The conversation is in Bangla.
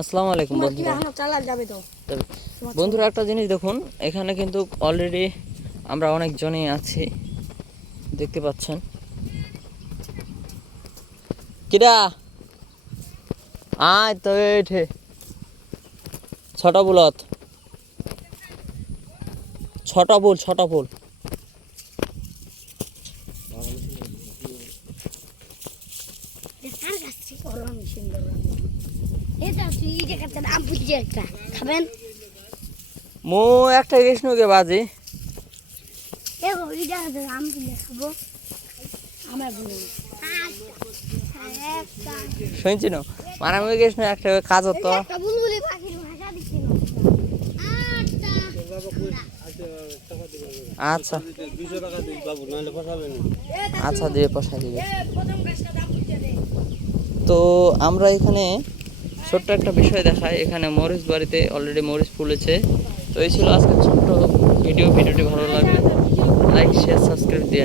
আসসালামু আলাইকুম বন্ধুরা। বন্ধুরা একটা জিনিস দেখুন, এখানে কিন্তু অলরেডি আমরা অনেকজনই আছি, দেখতে পাচ্ছেন। কিরা আয় তো এঠে ছটা বুলত ছটা বুল মো একটা কৃষ্ণকে বাজি শুনছি না মারামি কৃষ্ণ একটা কাজ হতো। আচ্ছা আচ্ছা দিয়ে পোষা দিবে। তো আমরা এখানে ছোট্ট একটা বিষয় দেখাই, এখানে মরিচ বাড়িতে অলরেডি মরিচ ফুলেছে। তো এই ছিল আজকের ছোট্ট ভিডিওটি ভালো লাগলে লাইক শেয়ার সাবস্ক্রাইব দিয়ে